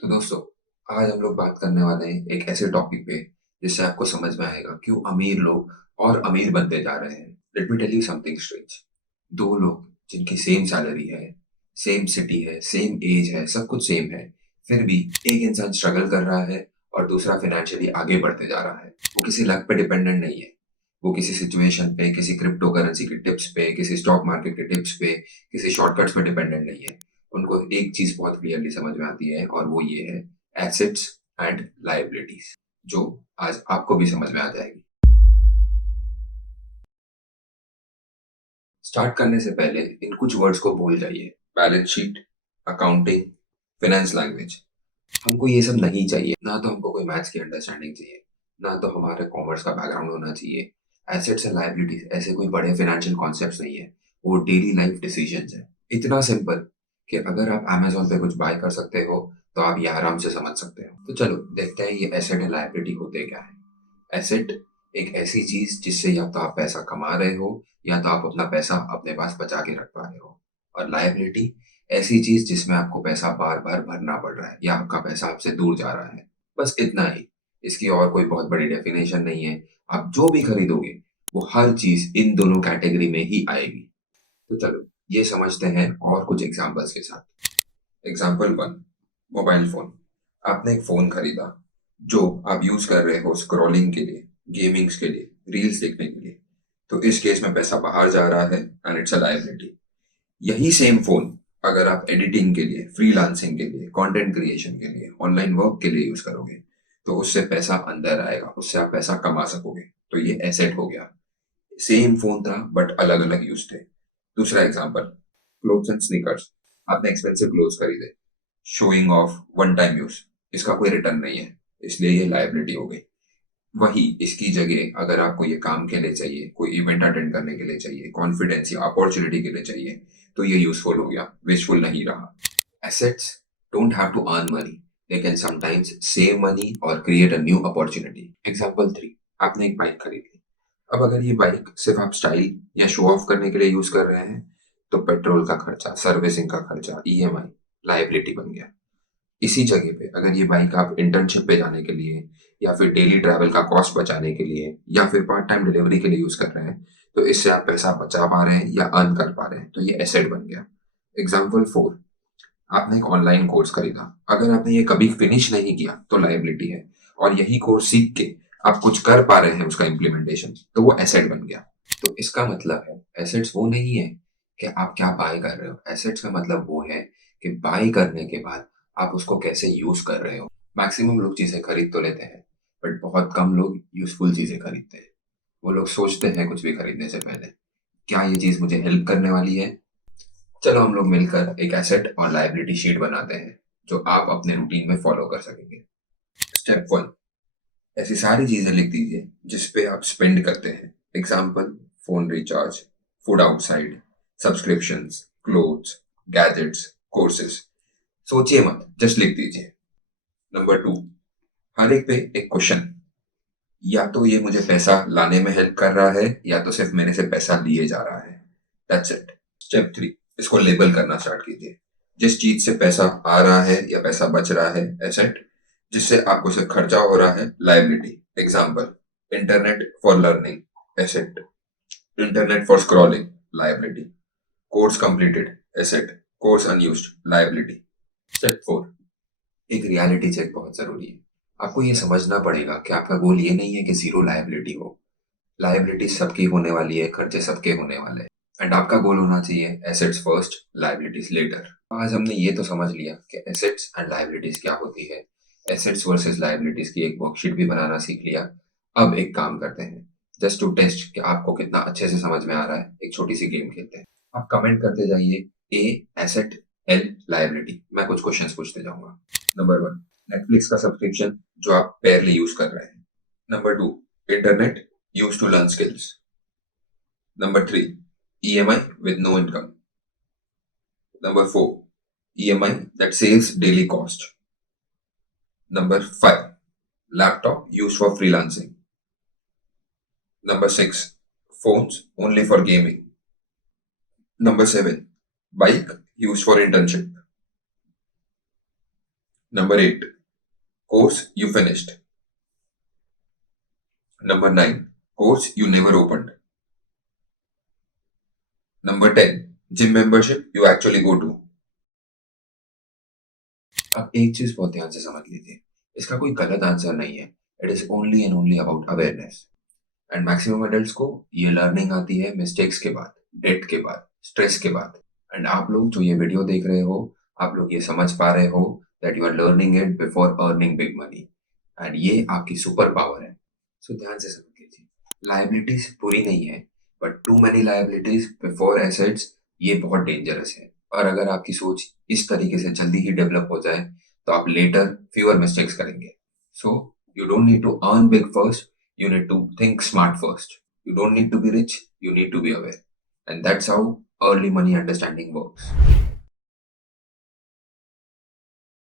तो दोस्तों, आज हम लोग बात करने वाले हैं एक ऐसे टॉपिक पे जिससे आपको समझ में आएगा क्यों अमीर लोग और अमीर बनते जा रहे हैं। Let me tell you something strange. दो लोग जिनकी सेम सैलरी है, सेम सिटी है, सेम एज है, सब कुछ सेम है, फिर भी एक इंसान स्ट्रगल कर रहा है और दूसरा फाइनेंशियली आगे बढ़ते जा रहा है। वो किसी लक पे डिपेंडेंट नहीं है। वो किसी सिचुएशन पे, किसी क्रिप्टो करेंसी के टिप्स पे, किसी स्टॉक मार्केट के टिप्स पे, किसी शॉर्टकट्स पे डिपेंडेंट नहीं है। उनको एक चीज बहुत क्लियरली समझ में आती है और वो ये है, एसेट्स एंड लायबिलिटीज, जो आज आपको भी समझ में आ जाएगी। स्टार्ट करने से पहले इन कुछ वर्ड्स को भूल जाइए। Balance sheet, accounting, finance language. हमको ये सब नहीं चाहिए। ना तो हमको कोई मैथ्स की अंडरस्टैंडिंग चाहिए, ना तो हमारे कॉमर्स का बैकग्राउंड होना चाहिए। एसेट्स एंड लायबिलिटीज ऐसे कोई बड़े फाइनेंशियल कॉन्सेप्ट्स नहीं है। वो डेली लाइफ डिसीजंस है। इतना सिंपल कि अगर आप अमेज़न पे कुछ बाय कर सकते हो तो आप ये आराम से समझ सकते हो। तो चलो देखते हैं ये एसेट एंड लायबिलिटी होते क्या है। एसेट एक ऐसी चीज जिससे या तो आप पैसा कमा रहे हो या तो आप अपना पैसा अपने पास बचा के रख पा रहे हो। और लायबिलिटी ऐसी चीज जिसमें आपको पैसा बार बार भरना पड़ रहा है या आपका पैसा आपसे दूर जा रहा है। बस इतना ही। इसकी और कोई बहुत बड़ी डेफिनेशन नहीं है। आप जो भी खरीदोगे वो हर चीज इन दोनों कैटेगरी में ही आएगी। तो चलो ये समझते हैं और कुछ एग्जांपल्स के साथ। Example one, mobile phone. आपने एक फोन खरीदा जो आप यूज कर रहे हो स्क्रॉलिंग के लिए, गेमिंग्स के लिए, रील्स देखने के लिए। तो इस केस में पैसा बाहर जा रहा है एंड इट्स अ लायबिलिटी। यही सेम फोन अगर आप एडिटिंग के लिए, फ्रीलांसिंग के लिए, कंटेंट क्रिएशन के लिए, ऑनलाइन वर्क के लिए यूज करोगे तो उससे पैसा अंदर आएगा, उससे आप पैसा कमा सकोगे। तो ये एसेट हो गया। सेम फोन था बट अलग अलग यूज थे। दूसरा एग्जांपल, क्लोथ्स एंड स्नीकर्स। आपने एक्सपेंसिव क्लोथ्स खरीदे, showing off, one time use, इसका कोई रिटर्न नहीं है, इसलिए ये लायबिलिटी हो गई। वही इसकी जगह अगर आपको ये काम के लिए चाहिए, कोई इवेंट अटेंड करने के लिए चाहिए, कॉन्फिडेंस या अपॉर्चुनिटी के लिए चाहिए, तो ये यूजफुल हो गया, वेस्टफुल नहीं रहा। Assets don't have to earn money, they can sometimes save money और create a new opportunity. Example three, आपने एक बाइक खरीद ली। अब अगर ये बाइक सिर्फ आप स्टाइल या शो ऑफ करने के लिए यूज कर रहे हैं तो पेट्रोल का खर्चा, सर्विसिंग का खर्चा, ईएमआई, लायबिलिटी बन गया। इसी जगह पे अगर ये बाइक आप इंटर्नशिप पे जाने के लिए या फिर डेली ट्रैवल का कॉस्ट बचाने के लिए या फिर पार्ट टाइम डिलीवरी के लिए यूज कर रहे हैं तो इससे आप पैसा बचा पा रहे हैं या अर्न कर पा रहे हैं, तो ये एसेट बन गया। एग्जाम्पल फोर, आपने एक ऑनलाइन कोर्स खरीदा। अगर आपने ये कभी फिनिश नहीं किया तो लायबिलिटी है, और यही कोर्स सीख के आप कुछ कर पा रहे हैं उसका इम्प्लीमेंटेशन, तो वो एसेट बन गया। तो इसका मतलब है एसेट्स वो नहीं है कि आप क्या बाय कर रहे हो। एसेट्स का मतलब वो है कि बाय करने के बाद आप उसको कैसे यूज कर रहे हो। मैक्सिमम लोग चीजें खरीद तो लेते हैं बट बहुत कम लोग यूजफुल चीजें खरीदते हैं। वो लोग सोचते हैं कुछ भी खरीदने से पहले, क्या ये चीज मुझे हेल्प करने वाली है। चलो हम लोग मिलकर एक एसेट और लायबिलिटी शीट बनाते हैं जो आप अपने रूटीन में फॉलो कर सकेंगे। स्टेप वन, ऐसी सारी चीजें लिख दीजिए जिस पे आप स्पेंड करते हैं। Example, phone recharge, food outside, subscriptions, clothes, gadgets, courses. सोचिए मत, जस्ट लिख दीजिए। नंबर टू, हर एक पे एक क्वेश्चन, या तो ये मुझे पैसा लाने में हेल्प कर रहा है या तो सिर्फ मेरे से पैसा लिए जा रहा है। That's it. स्टेप थ्री, इसको लेबल करना स्टार्ट कीजिए। जिस चीज से पैसा आ रहा है या पैसा बच रहा है, एसेट। जिससे आपको सिर्फ खर्चा हो रहा है, liability. Example, internet for learning, asset. Internet for scrolling, liability. Course completed, asset. Course unused, liability. Step four, एक रियलिटी चेक बहुत जरूरी है। आपको ये समझना पड़ेगा कि आपका गोल ये नहीं है कि जीरो लायबिलिटी हो। लायबिलिटी सबकी होने वाली है, खर्चे सबके होने वाले हैं। एंड आपका गोल होना चाहिए एसेट्स फर्स्ट, लायबिलिटीज लेटर। आज हमने ये तो समझ लिया कि एसेट्स एंड लायबिलिटीज क्या होती है, एसेट्स वर्सेस लायबिलिटीज की एक वर्कशीट भी बनाना सीख लिया। अब एक काम करते हैं, जस्ट टू टेस्ट कि आपको कितना अच्छे से समझ में आ रहा है, एक छोटी सी गेम खेलते हैं। आप कमेंट करते जाइए, ए एसेट, एल लायबिलिटी। मैं कुछ क्वेश्चंस पूछते जाऊंगा। नंबर वन, नेटफ्लिक्स का सब्सक्रिप्शन जो आप पेयरली यूज कर रहे हैं। Number two, internet used to learn skills. Number three, EMI with no income. Number four, EMI that saves daily cost. Number five, laptop used for freelancing. Number six, phones only for gaming. Number seven, bike used for internship. Number 8, course you finished. Number 9, course you never opened. Number 10, gym membership you actually go to. अब एक चीज बहुत ध्यान से समझ लीजिए, इसका कोई गलत आंसर नहीं है. It is only and only about awareness. And maximum adults को ये लर्निंग आती है मिस्टेक्स के बाद, डेट के बाद, स्ट्रेस के बाद. एंड आप लोग जो ये वीडियो देख रहे हो, आप लोग ये समझ पा रहे हो that you are learning it before earning big money. And ये आपकी सुपर पावर है. सो ध्यान से समझ लीजिए, लाइबिलिटीज बुरी नहीं है, but too many liabilities before assets ये बहुत डेंजरस है. और अगर आपकी सोच इस तरीके से जल्दी ही डेवलप हो जाए तो आप लेटर फ्यूअर मिस्टेक्स करेंगे. So you don't need to earn big first, you need to think smart first. You don't need to be rich, you need to be aware. And that's how early money understanding works.